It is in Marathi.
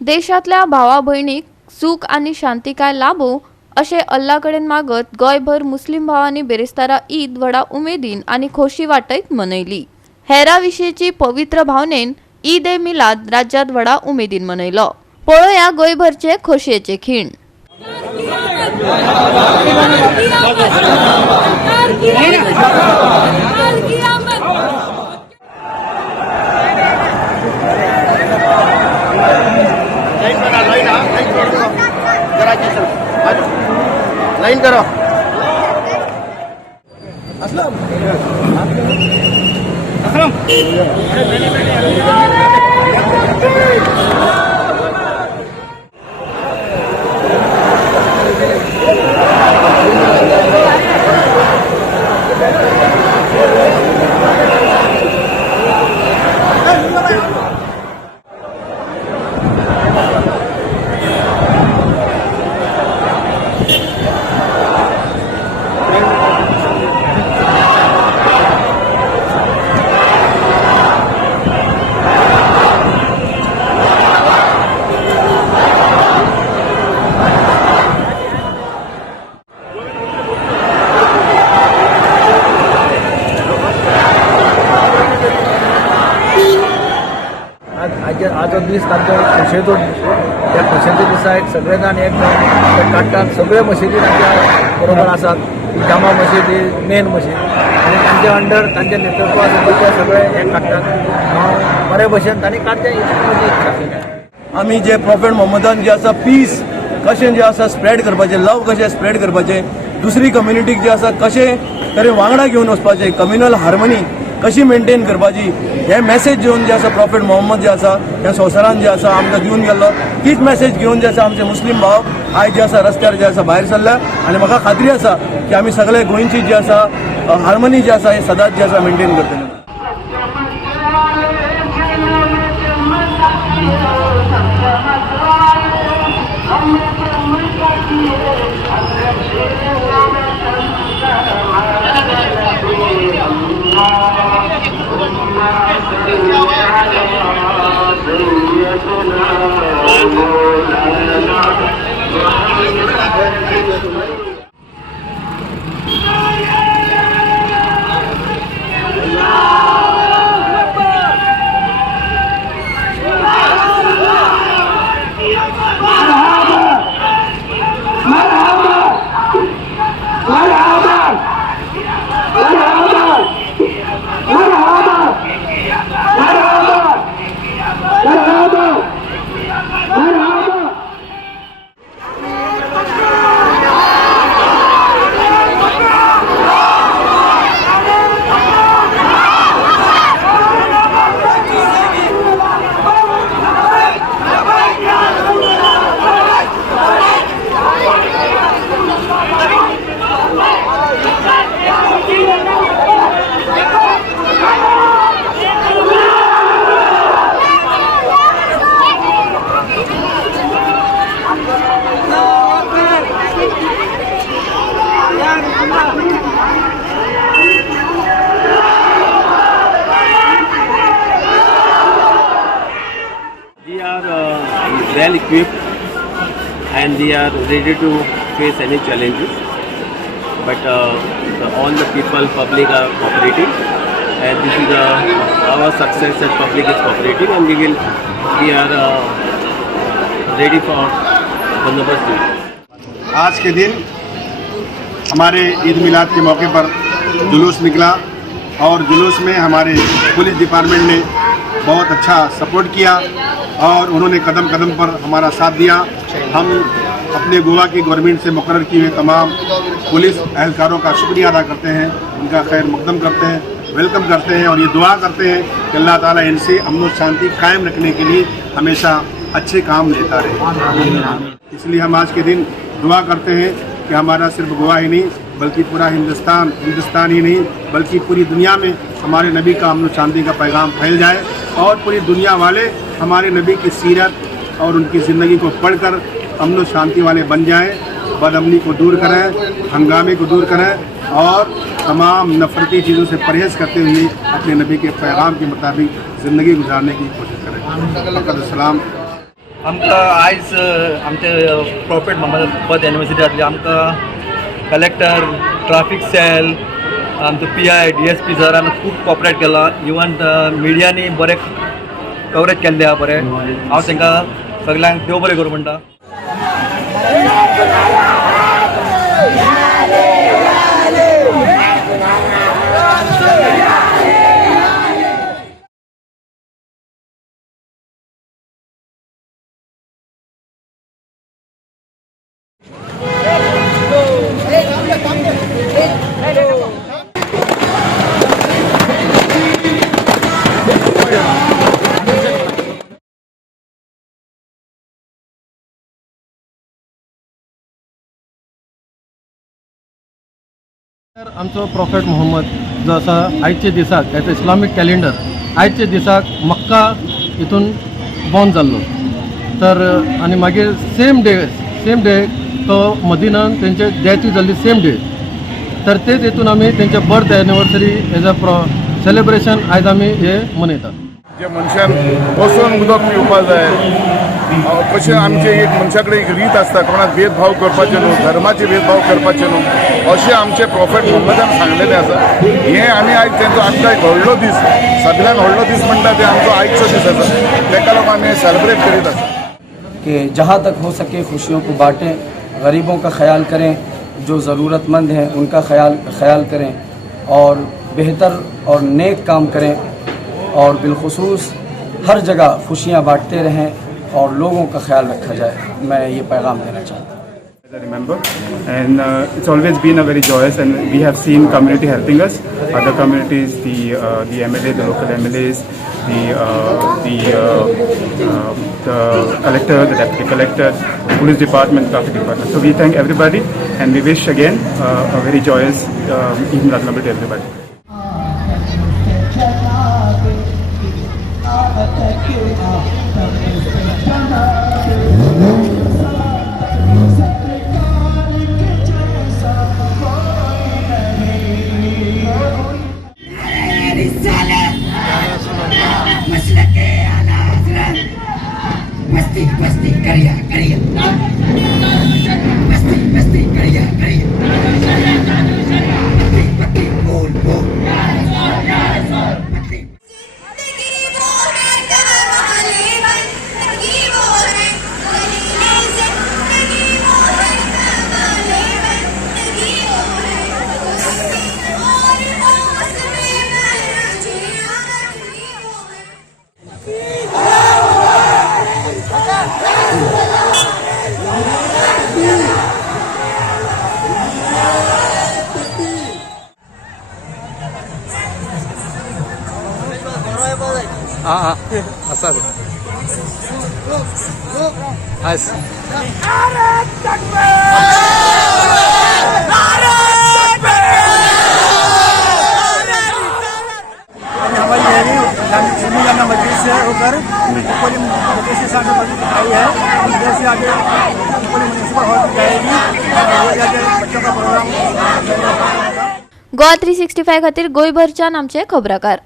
देशातल्या भावा भयणीक सुख आणि शांतिकाय लाभो अशें अल्ला कडेन मागत गोयभर मुस्लिम भावांनी बेरेस्तारा ईद व्हडा उमेदीन आणि खोशी वाटयत मनयली। हेरा विशींची पवित्र भावनेन ईद ए मिलाद राज्यात व्हडा उमेदीन मनयलो। पळोवया गोयभरचे खोशयेचे खीण। लाइन करो। आजो दीस तांचो खोशयेचो दीस। त्या खोशयेच्या दिसा सगळे जाण एक काडटात। सगळे मशिदी तांच्या बरोबर आसात। जामा मशीद मेन मशीद आनी तांच्या अंडर तांचे नेतृत्व आसा ते सगळे एक काडटात। बरे भशेन तांणी काडचें इतली इच्छा आसली। आमी जे प्रॉफेट मोहम्मदान जे आसा पीस कशें जे आसा स्प्रेड करपाचें, लव कशें स्प्रेड करपाचें, दुसरी कम्युनिटीक जे आसा कशें तरेन वांगडा घेवन वचपाचें, कम्युनल हार्मनी कशी मेंटेन करपाची, हे मॅसेज घेवन जे आसा प्रॉफेट मोहम्मद जे आसा ह्या संवसारान जे आसा आमकां दिवन गेल्लो, तीच मॅसेज घेवन जे आसा आमचे मुस्लीम भाव आयज जे आसा रस्त्यार जे आसा भायर सरल्या। आनी म्हाका खात्री आसा की आमी सगळे गोंयची जी आसा हार्मनी जी आसा हे सदांच जे आसा मेंटेन करतले। They are well equipped and they are ready to face any challenges. But all the people, public are cooperating, and this is our success that public is cooperating, and we are ready for बंदोबस्त day. आज के दिन हमारे ईद मिलाद के मौके पर जुलूस निकला और जुलूस में हमारे पुलिस डिपार्टमेंट ने बहुत अच्छा सपोर्ट किया और उन्होंने कदम कदम पर हमारा साथ दिया। हम अपने गोवा की गवर्नमेंट से मुकर्रर किए हुए तमाम पुलिस एहलकारों का शुक्रिया अदा करते हैं, उनका खैर मकदम करते हैं, वेलकम करते हैं और ये दुआ करते हैं कि अल्लाह ताला इनसे अमन और शांति कायम रखने के लिए हमेशा अच्छे काम लेता रहे। इसलिए हम आज के दिन दुआ करते हैं कि हमारा सिर्फ गोवा ही नहीं बल्कि पूरा हिंदुस्तान ही नहीं बल्कि पूरी दुनिया में हमारे नबी का अमन और शांति का पैगाम फैल जाए और पूरी दुनिया वाले हमारे नबी की सीरत और उनकी ज़िंदगी को पढ़कर अमन और शांति वाले बन जाएं, बदअमनी को दूर करें, हंगामे को दूर करें और तमाम नफरती चीज़ों से परहेज़ करते हुए अपने नबी के पैगाम के मुताबिक ज़िंदगी गुजारने की कोशिश करें। सलाम। आमकां आयज आमचे प्रॉफेट मोहम्मद बर्थ एनिवर्सरी जातली. आमकां कलेक्टर, ट्राफीक सेल, आमचो PI, DSP सरान खूब कॉपरेट केला. इवन मिडियांनी बरें कवरेज केल्लें आहा बरें. हांव तांकां सगल्यांक देव बरें करूं म्हणटा. आमचो प्रॉफेट मोहम्मद जो आसा आयचे दिसाक एज इस्लामीक कॅलेंडर आयचे दिसाक मक्का हितून बॉर्न जाल्लो. तर आनी मागीर सेम डे तो मदिनान तेंचे डॅथ जाल्ली सेम डे. तर तेच हितून आमी तेंचे birth anniversary as a celebration आयज आमी हे मनयतात. जे मनशान बसून उदक पिवपा जाय, कशें आमचे एक मनशा कडेन एक रीत आसता, कोणाक भेदभाव करपाचे न्हू, धर्माचे भेदभाव करपाचे न्हू, अशें आमचे प्रॉफेट मोहम्मदान सांगलेलें आसा. हें आमी आयज तेंचो आमकां एक व्हडलो दीस, सगळ्यान व्हडलो दीस म्हणटा ते आमचो आयचो दीस आसा. तेका लागून आमी सेलिब्रेट करीत आसा कि जहाँ तक हो सके खुशियों को बांटें, गरीबों का ख्याल करें, जो ज़रूरतमंद हैं उनका ख्याल करें और बेहतर और नेक काम करें और बिलखुसूस हर जगह खुशियाँ बांटते रहें और लोगों का ख्याल रखा जाए. मैं ये पैगाम देना चाहता हूँ. I remember, and it's always been a very joyous, and we have seen community helping us, other communities, the MLA, the local MLAs, the collector, the deputy collector, police department, traffic department. So we thank everybody, and we wish again a very joyous Eid Milad to everybody. मस्ती मस्ती करिया करिया, मस्ती मस्ती करिया करिया, पत्ती पत्ती बोल बोल, पत्ती आसा आयस हमारी जमीन जाना मस्जिद से होकर पूरी मस्जिद से आगे आई है. इधर से आगे पूरी म्यूनसिपल हॉल जाएगी और आगे बच्चों का प्रोग्राम. गोवा 365 खातीर गोंयभरच्यान आमचे खबराकार.